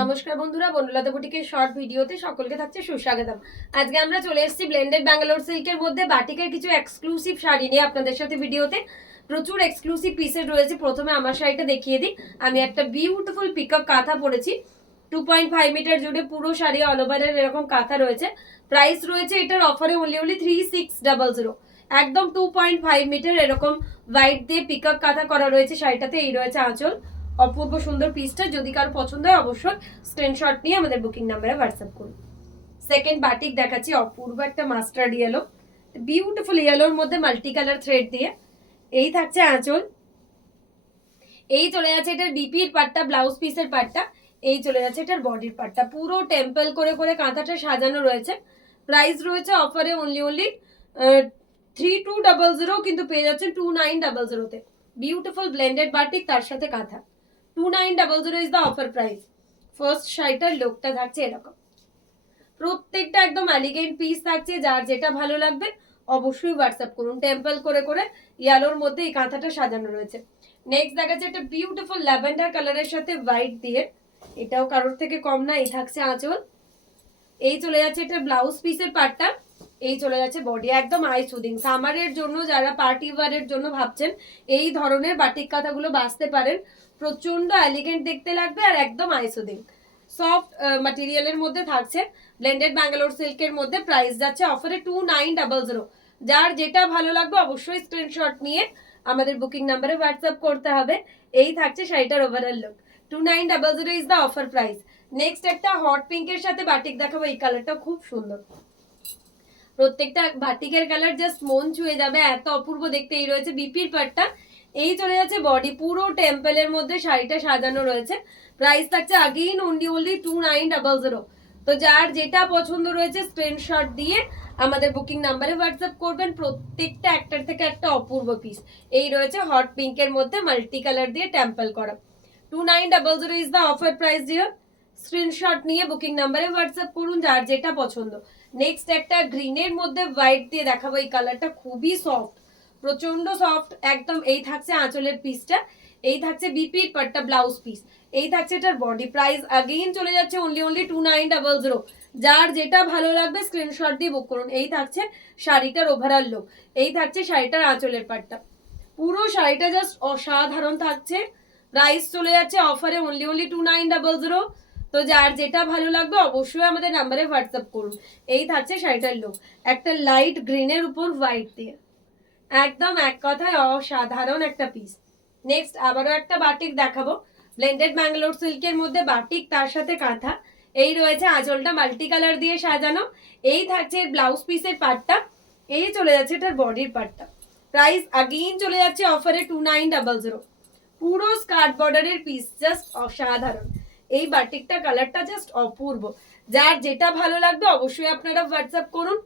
নমস্কার বন্ধুরা, বনলতা বুটিকের শর্ট ভিডিওতে সকলকে থাকছে সুস্বাগতম। আজকে আমরা চলে এসেছি ব্লেন্ডেড ব্যাঙ্গালোর সিল্কের মধ্যে বাটিকের কিছু এক্সক্লুসিভ শাড়ি নিয়ে আপনাদের সাথে ভিডিওতে। প্রচুর এক্সক্লুসিভ পিসেস রয়েছে। প্রথমে আমার শাড়িটা দেখিয়ে দিই। আমি একটা বিউটিফুল পিকক কাঁথা পরেছি, 2.5 মিটার জুড়ে পুরো শাড়ি অল ওভারের এরকম কাঁথা রয়েছে। প্রাইস রয়েছে এটার অফারে অনলি 3600। একদম 2.5 মিটার এরকম হোয়াইট দিয়ে পিকক কাঁথা করা রয়েছে শাড়িটাতে। এই রয়েছে আঁচল। অপূর্ব সুন্দর পিসটা, যদি কারো পছন্দ হয় অবশ্যই স্ক্রিনশট নিয়ে আমাদের বুকিং নাম্বারে হোয়াটসঅ্যাপ করুন। সেকেন্ড বাটিক দেখাচ্ছি, অপূর্ব একটা মাস্টার্ড ইয়েলো, বিউটিফুল ইয়েলোর মধ্যে মাল্টি কালার থ্রেড দিয়ে। এই থাকছে আঁচল। এই চলে যাচ্ছে এটার বিপির পাটটা, ব্লাউজ পিসের পাটটা। এই চলে যাচ্ছে এটার বডির পাটটা। পুরো টেম্পল করে করে কাঁথাটা সাজানো রয়েছে। প্রাইস রয়েছে অফারে অনলি 3200, কিন্তু পেয়ে যাচ্ছেন 2900-তে। বিউটিফুল ব্লেন্ডেড বাটিক, তার সাথে কাঁথা। 2900 is the offer price. First শাড়িটার লুকটা থাকছে এরকম। প্রত্যেকটা একদম এলিগেন্ট পিস থাকছে। যার যেটা ভালো লাগবে অবশ্যই হোয়াটসঅ্যাপ করুন। টেম্পল করে করে ইয়ালোর মধ্যে এই কাঁথাটা সাজানো রয়েছে। নেক্সট দেখাচ্ছে একটা বিউটিফুল ল্যাভেন্ডার কালারের সাথে হোয়াইট দিয়ে। এটাও কারোর থেকে কম না। এই থাকছে আঁচল। এই চলে যাচ্ছে এটা ব্লাউজ পিসের পার্টটা। এই চলে যাচ্ছে বডি। একদম আই সুদিং। সামারের জন্য যারা পার্টি ওয়ারের জন্য ভাবছেন, এই ধরনের বাটিক কাঁথাগুলো বাঁচতে পারেন। প্রচন্ড এলিগেন্ট দেখতে লাগবে আর একদম আই সুদিং। সফট ম্যাটেরিয়ালের মধ্যে থাকছে, ব্লেন্ডেড ব্যাঙ্গালোর সিল্কের মধ্যে। প্রাইস যাচ্ছে অফারে 2900। যার যেটা ভালো লাগবে অবশ্যই স্ক্রিনশট নিয়ে আমাদের বুকিং নাম্বারে হোয়াটসঅ্যাপ করতে হবে। এই থাকছে শাড়িটার overall look. 2900 is the offer price. Next একটা হট পিঙ্কের সাথে বাটিক দেখাবো। এই কালারটা খুব সুন্দর। প্রত্যেকটা বাটিকের কালার জাস্ট মন ছুঁয়ে যাবে, এত অপূর্ব দেখতে। এই রয়েছে বিপির পাটটা। এই চলে যাচ্ছে বডি। পুরো টেম্পলের মধ্যে শাড়িটা সাজানো রয়েছে। প্রাইস থাকছে আগেইন অনলি 2900। তো যার যেটা পছন্দ রয়েছে স্ক্রিনশট দিয়ে আমাদের বুকিং নাম্বারে হোয়াটসঅ্যাপ করবেন। প্রত্যেকটা একটার থেকে একটা অপূর্ব পিস। এই রয়েছে হট পিঙ্কের মধ্যে মাল্টি কালার দিয়ে টেম্পল করা। 2900 is the offer price dear. Screenshot নিয়ে বুকিং নাম্বারে হোয়াটসঅ্যাপ করুন যার যেটা পছন্দ। নেক্সট একটা গ্রিনের মধ্যে হোয়াইট দিয়ে দেখাবো। এই কালারটা খুবই সফট, প্রচন্ড সফট একদম। এই থাকছে আঁচলের পিসটা। এই থাকছে বিপির পাটটা, ব্লাউজ পিস। এই থাকছে এটার বডি। প্রাইস আগেইন চলে যাচ্ছে অনলি 2900। যার যেটা ভালো লাগবে স্ক্রিনশট দিয়ে বুক করুন। এই থাকছে শাড়িটার ওভারঅল লুক। এই থাকছে শাড়িটার আঁচলের পাটটা। পুরো শাড়িটা জাস্ট অসাধারণ থাকছে। প্রাইস চলে যাচ্ছে অফারে অনলি 2900। তো যার যেটা ভালো লাগবে অবশ্যই আমাদের নাম্বারে হোয়াটসঅ্যাপ করুন। এই থাকছে শাড়িটার লুক, একটা লাইট গ্রিনের উপর হোয়াইট দিয়ে। একদম এক কথায় অসাধারণ একটা পিস। নেক্সট আবারও একটা বাটিক দেখাবো, ব্লেন্ডেড ব্যাঙ্গালোর সিল্কের মধ্যে বাটিক, তার সাথে কাঁথা। এই রয়েছে আঁচলটা মাল্টি কালার দিয়ে সাজানো। এই থাকছে ব্লাউজ পিসের পার্টটা। এই চলে যাচ্ছে এটার বডির পার্টটা। প্রাইস আগেইন চলে যাচ্ছে অফারে 2900। পুরো স্কার্ট বর্ডারের পিস, জাস্ট অসাধারণ। এই বাটিকটা কালারটা জাস্ট অপূর্ব। যার যেটা ভালো লাগবে অবশ্যই আপনারা হোয়াটসঅ্যাপ করুন।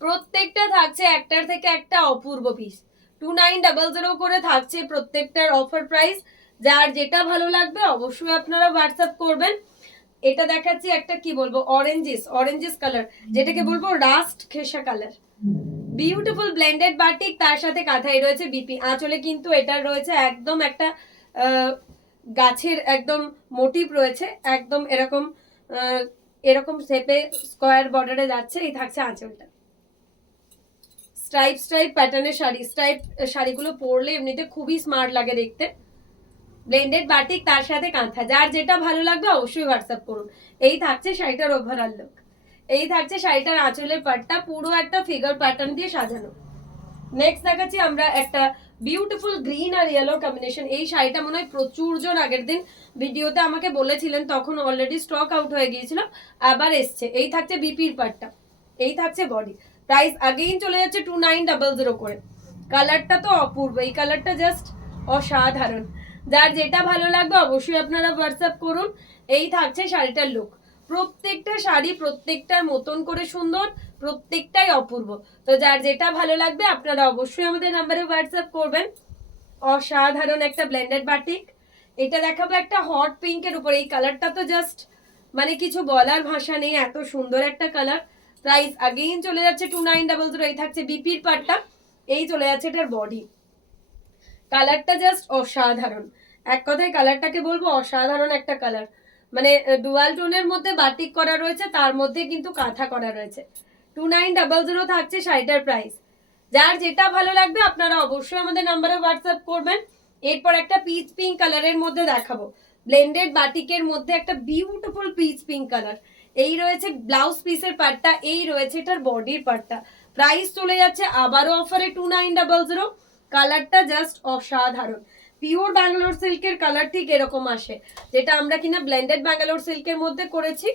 প্রত্যেকটা থাকছে একটার থেকে একটা অপূর্ব পিস। 2900 করে থাকছে প্রত্যেকটার অফার প্রাইস। যার যেটা ভালো লাগবে অবশ্যই আপনারা হোয়াটসঅ্যাপ করবেন। এটা দেখাচ্ছি একটা, কি বলবো, অরেঞ্জিস কালার, যেটাকে বলবো রাস্ট খেসা কালার। বিউটিফুল ব্লেন্ডেড বাটিক, তার সাথে কাঁথাই রয়েছে বিপি। আঁচলে কিন্তু এটার রয়েছে একদম একটা গাছের একদম মোটিভ রয়েছে, একদম এরকম এরকম শেপে স্কোয়ার বর্ডারে যাচ্ছে। এই থাকছে আঁচলটা। স্ট্রাইপ প্যাটার্নের শাড়ি। স্ট্রাইপ শাড়িগুলো পরলে এমনিতে খুবই স্মার্ট লাগে দেখতে। ব্লেন্ডেড বাটিক, তার সাথে কাঁথা। যার যেটা ভালো লাগবে অবশ্যই হোয়াটসঅ্যাপ করুন। এই থাকছে শাড়িটার ওভারঅল লুক। এই থাকছে শাড়িটার আঁচলের পাটটা, পুরো একটা ফিগার প্যাটার্ন দিয়ে সাজানো। নেক্সট দেখাচ্ছি আমরা একটা বিউটিফুল গ্রিন আর ইয়েলো কম্বিনেশন। এই শাড়িটা মনে হয় প্রচুর জন আগের দিন ভিডিওতে আমাকে বলেছিলেন, তখন অলরেডি স্টক আউট হয়ে গিয়েছিল, আবার এসছে। এই থাকছে বিপির পাটটা। এই থাকছে বডি। প্রাইস আগেইন চলে যাচ্ছে 2900 করে। কালারটা তো অপূর্ব, এই কালারটা জাস্ট অসাধারণ। যার যেটা ভালো লাগবে অবশ্যই আপনারা হোয়াটসঅ্যাপ করুন। এই থাকছে শাড়িটার লুক। প্রত্যেকটা শাড়ি প্রত্যেকটার মতন করে সুন্দর, প্রত্যেকটাই অপূর্ব। তো যার যেটা ভালো লাগবে আপনারা অবশ্যই আমাদের নাম্বারে হোয়াটসঅ্যাপ করবেন। অসাধারণ একটা ব্লেন্ডেড বাটিক। এটা দেখাবো একটা হট পিঙ্কের উপর। এই কালারটা তো জাস্ট মানে কিছু বলার ভাষা নেই, এত সুন্দর একটা কালার। প্রাইস আগেইন চলে যাচ্ছে 2900। এই থাকছে বিপির পাটটা। এই চলে যাচ্ছে এটার বডি। কালারটা জাস্ট অসাধারণ। এক কথায় কালারটাকে বলবো অসাধারণ একটা কালার। মানে ডুয়াল টোনের মধ্যে বাটিক করা রয়েছে, তার মধ্যে কিন্তু কাঁথা করা রয়েছে। 2900 থাকছে শাড়িটার প্রাইস। যার যেটা ভালো লাগবে আপনারা অবশ্যই আমাদের নাম্বারে হোয়াটসঅ্যাপ করবেন। এরপর একটা পিচ পিঙ্ক কালারের মধ্যে দেখাবো, ব্লেন্ডেড বাটিকের মধ্যে একটা বিউটিফুল পিচ পিঙ্ক কালার। এই রয়েছে ব্লাউজ পিসের পার্টটা, এই রয়েছে এটার বডির পার্টটা। প্রাইস চলে যাচ্ছে আবারও অফারে 2900। কালারটা জাস্ট অসাধারণ, পিওর ব্যাঙ্গালোর সিল্কের কালার ঠিক এরকম আসে, যেটা আমরা কিনা ব্লেন্ডেড ব্যাঙ্গালোর সিল্কের মধ্যে করেছি।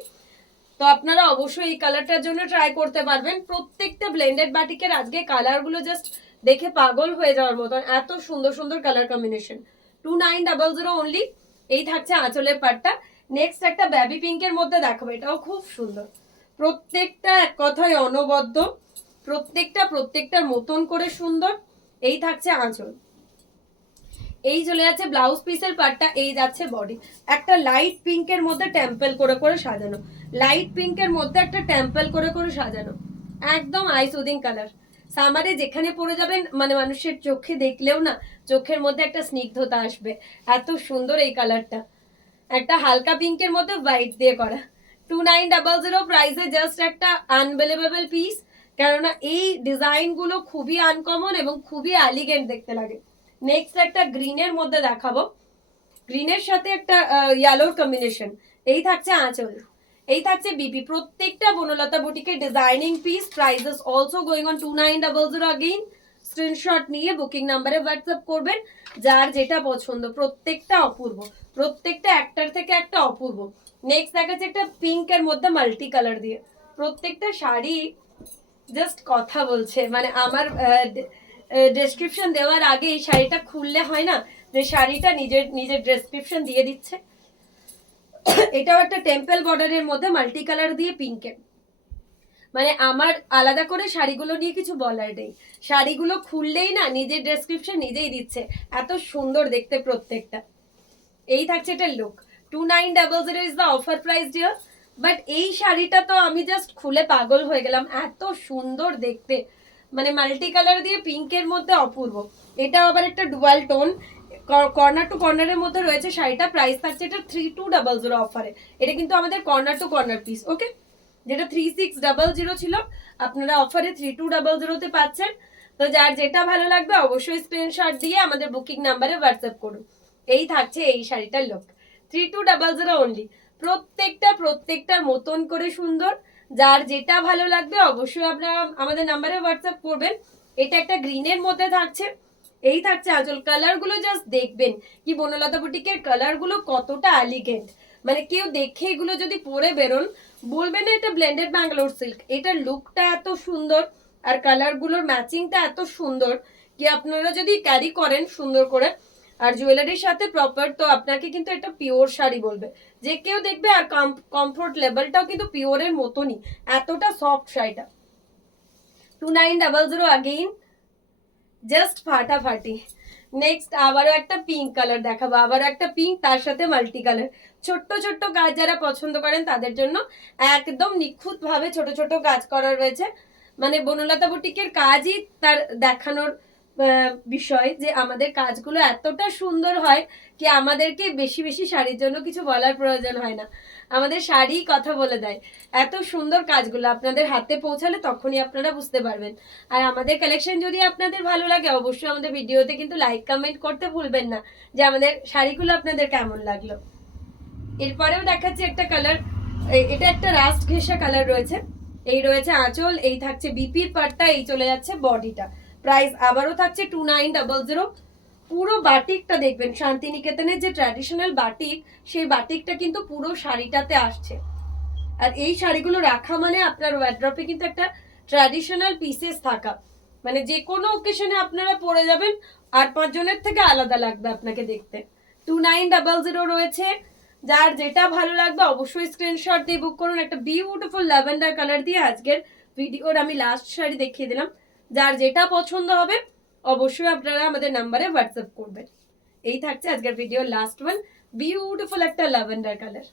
তো আপনারা অবশ্যই এই কালারটার জন্য ট্রাই করতে পারবেন। প্রত্যেকটা ব্লেন্ডেড বাটিকের আজকে কালারগুলো জাস্ট দেখে পাগল হয়ে যাওয়ার মতন, এত সুন্দর সুন্দর কালার কম্বিনেশন। 2900 অনলি। এই থাকছে আঁচলের পাটটা। নেক্সট একটা বেবি পিঙ্কের মধ্যে দেখাবো, এটাও খুব সুন্দর। প্রত্যেকটা এক কথায় অনবদ্য, প্রত্যেকটার মতন করে সুন্দর। এই থাকছে আঁচল, এই চলে যাচ্ছে ব্লাউজ পিসের পার্টটা, এই যাচ্ছে বডি। একটা লাইট পিঙ্কের মধ্যে টেম্পল করে করে সাজানো, লাইট পিঙ্কের মধ্যে একটা টেম্পল করে করে সাজানো, একদম আই সুদিং কালার। সামারে যেখানে পড়ে যাবেন মানে মানুষের চোখে দেখলেও না চোখের মধ্যে একটা স্নিগ্ধতা আসবে, এত সুন্দর এই কালারটা। একটা হালকা পিঙ্কের মধ্যে হোয়াইট দিয়ে করা। 2900 প্রাইসে জাস্ট একটা আনবিলিভেবল পিস, কেননা এই ডিজাইনগুলো খুবই আনকমন এবং খুবই এলিগেন্ট দেখতে লাগে। নেক্সট একটা গ্রিনের মধ্যে দেখাবো, গ্রিনের সাথে একটা ইয়েলোর কম্বিনেশন। এই থাকছে আঁচল, এই থাকছে বিপি। প্রত্যেকটা বনলতা বুটিকের designing piece. Prices also going on 2900 again. Screenshot নিয়ে বুকিং নাম্বারে হোয়াটসঅ্যাপ করবেন, যার যেটা পছন্দ। প্রত্যেকটা অপূর্ব, প্রত্যেকটা একটার থেকে একটা অপূর্ব। নেক্সট দেখাচ্ছে একটা পিঙ্কের মধ্যে মাল্টি কালার দিয়ে। প্রত্যেকটা শাড়ি জাস্ট কথা বলছে, মানে আমার ডেসক্রিপশন দেওয়ার আগে এই শাড়িটা খুললে হয় না যে শাড়িটা নিজের ডেসক্রিপশন দিয়ে দিচ্ছে। এটাও একটা টেম্পল বর্ডারের মধ্যে মাল্টি কালার দিয়ে পিঙ্কের, মানে আমার আলাদা করে শাড়িগুলো নিয়ে কিছু বলার নেই। শাড়িগুলো খুললেই না নিজের ডেসক্রিপশন নিজেই দিচ্ছে, এত সুন্দর দেখতে প্রত্যেকটা। এই থাকছে এটা look. 2900 is the offer price dear. But এই শাড়িটা তো আমি জাস্ট খুলে পাগল হয়ে গেলাম, এত সুন্দর দেখতে, মানে মাল্টি কালার দিয়ে পিঙ্কের মধ্যে অপূর্ব। এটা আবার একটা ডুয়াল টোন, কর্নার টু কর্নারের মধ্যে রয়েছে শাড়িটা। প্রাইস থাকছে এটা 3200 অফারে। এটা কিন্তু আমাদের কর্নার টু কর্নার পিস, ওকে। যেটা 3600 ছিল, আপনারা অফারে 3200 পাচ্ছেন। তো যার যেটা ভালো লাগবে অবশ্যই স্ক্রিনশট দিয়ে আমাদের বুকিং নাম্বারে হোয়াটসঅ্যাপ করুন। এই থাকছে এই শাড়িটার লুক, 3200 অনলি। প্রত্যেকটার মতন করে সুন্দর। যার যেটা ভালো লাগবে অবশ্যই আপনারা আমাদের নাম্বারে হোয়াটসঅ্যাপ করবেন। এটা একটা গ্রিনের মধ্যে থাকছে, এই থাকছে আঁচল। কালার গুলো জাস্ট দেখবেন কি বনলতা বুটিকের কালার গুলো কতটা এলিগেন্ট, মানে কেউ দেখে এগুলো যদি পরে বেরোন বলবে না এটা ব্লেন্ডেড ব্যাঙ্গালোর সিল্ক। এটার লুকটা এত সুন্দর আর কালার গুলোর ম্যাচিংটা এত সুন্দর কি আপনারা যদি ক্যারি করেন সুন্দর করে আর জুয়েলারির সাথে প্রপার, তো আপনাকে কিন্তু এটা পিওর শাড়ি বলবে যে কেউ দেখবে। আর কমফোর্ট লেভেলটাও কিন্তু পিওরের মতনই, এতটা সফট শাড়িটা। 2900 अगेन, জাস্ট ফাটাফাটি। নেক্সট আবারও একটা পিঙ্ক কালার দেখাবো, আবারও একটা পিঙ্ক, তার সাথে মাল্টি কালার। ছোট্ট ছোট্ট কাজ যারা পছন্দ করেন তাদের জন্য একদম নিখুঁত ভাবে ছোট ছোট কাজ করা রয়েছে। মানে বনলতা বুটিকের কাজই তার দেখানোর বিষয় যে আমাদের কাজগুলো এতটা সুন্দর হয় কি আমাদেরকে বেশি বেশি শাড়ির জন্য কিছু বলার প্রয়োজন হয় না, আমাদের শাড়ি কথা বলে দেয়। এত সুন্দর কাজগুলো আপনাদের হাতে পৌঁছালে তখনই আপনারা বুঝতে পারবেন। আর আমাদের কালেকশন যদি আপনাদের ভালো লাগে অবশ্যই আমাদের ভিডিওতে কিন্তু লাইক কমেন্ট করতে ভুলবেন না যে আমাদের শাড়িগুলো আপনাদের কেমন লাগলো। এরপরেও দেখাচ্ছি একটা কালার, এটা একটা রাস্ট ঘেঁষা কালার রয়েছে। এই রয়েছে আঁচল, এই থাকছে বিপির পাটটা, এই চলে যাচ্ছে বডিটা। প্রাইস আবারও থাকছে 2900। পুরো বাটিকটা দেখবেন, শান্তিনিকেতনের যে ট্র্যাডিশনাল বাটিক সেই বাটিকটা কিন্তু পুরো শাড়িটাতে আসছে। আর এই শাড়িগুলো রাখা মানে আপনার ওয়ার্ড্রপে কিন্তু একটা ট্র্যাডিশনাল পিসেস থাকা, মানে যে কোনো ওকেশনে আপনারা পরে যাবেন আর 5 জনের থেকে আলাদা লাগবে আপনাকে দেখতে। 2900 রয়েছে। যার যেটা ভালো লাগবে অবশ্যই স্ক্রিনশট দিয়ে বুক করুন। একটা বিউটিফুল ল্যাভেন্ডার কালার দিয়ে আজকের ভিডিওর আমি লাস্ট শাড়ি দেখিয়ে দিলাম। যার যেটা পছন্দ হবে অবশ্যই আপনারা আমাদের নাম্বারে হোয়াটসঅ্যাপ করবেন। এই থাকছে আজকের ভিডিওর লাস্ট ওয়ান, বিউটিফুল একটা ল্যাভেন্ডার কালার।